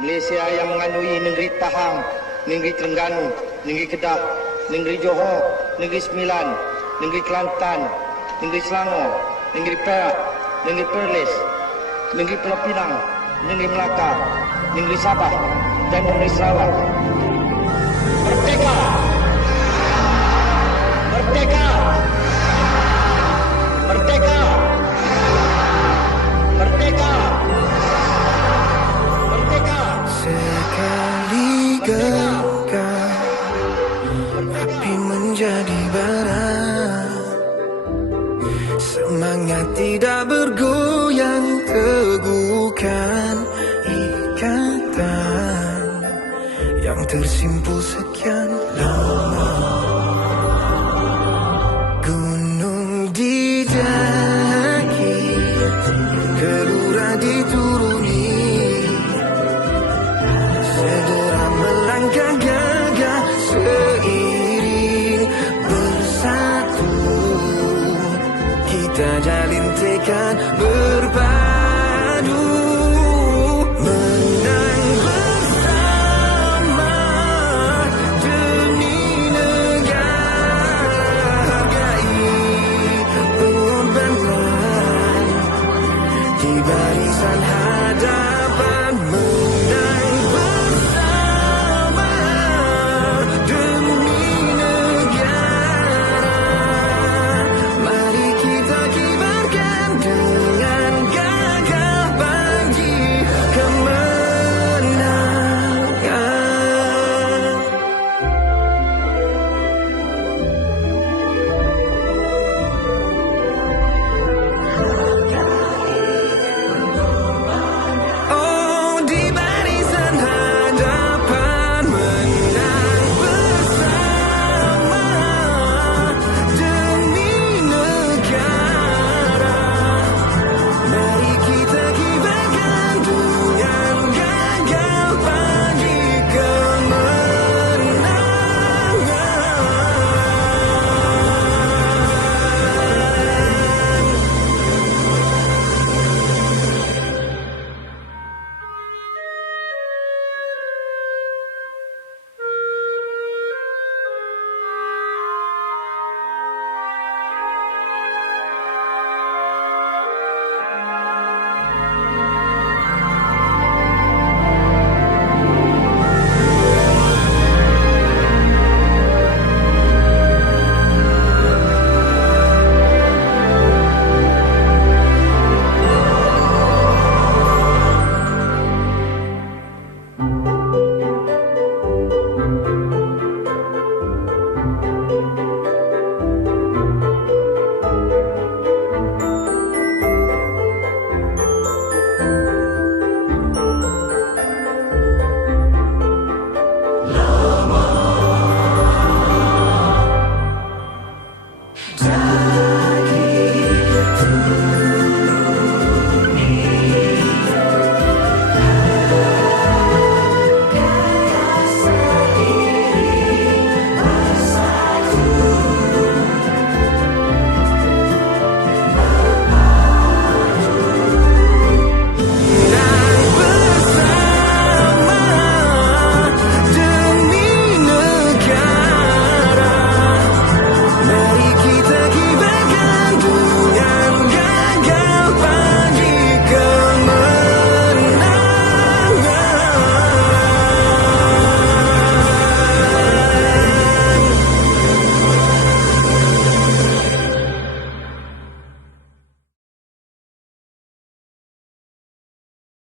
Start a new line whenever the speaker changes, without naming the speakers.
Malaysia yang mengandungi negeri Pahang, negeri Terengganu, negeri Kedah, negeri Johor, negeri Sembilan, negeri Kelantan, negeri Selangor, negeri Perak, negeri Perlis, negeri Pulau Pinang, negeri Melaka, negeri Sabah dan negeri Sarawak. Merdeka! Merdeka!
Genggam Api menjadi bara Semangat tidak bergoyang Teguhkan ikatan Yang tersimpul sekian lama kan berpadu Menang bersama demi negara Hargai kibarisan hadapan.